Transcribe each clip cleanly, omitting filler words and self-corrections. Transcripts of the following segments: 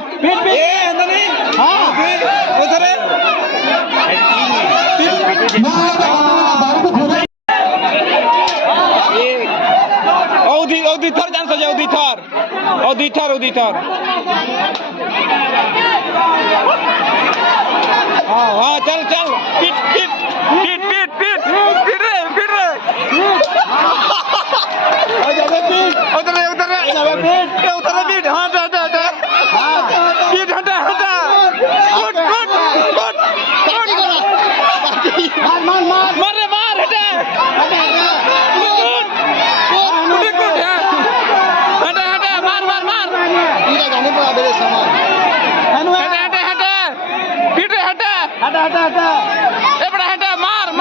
पीट पीट ए नहीं हां उधर है औदी थर जान सजे औदी थर हाँ चल पीट पीट पीट पीट पीट पीट रे उधर पीट हाँ पीट हटा मार रे मार हटा हटा ए बड़ा हटा मार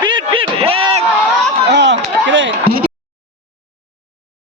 पीट एक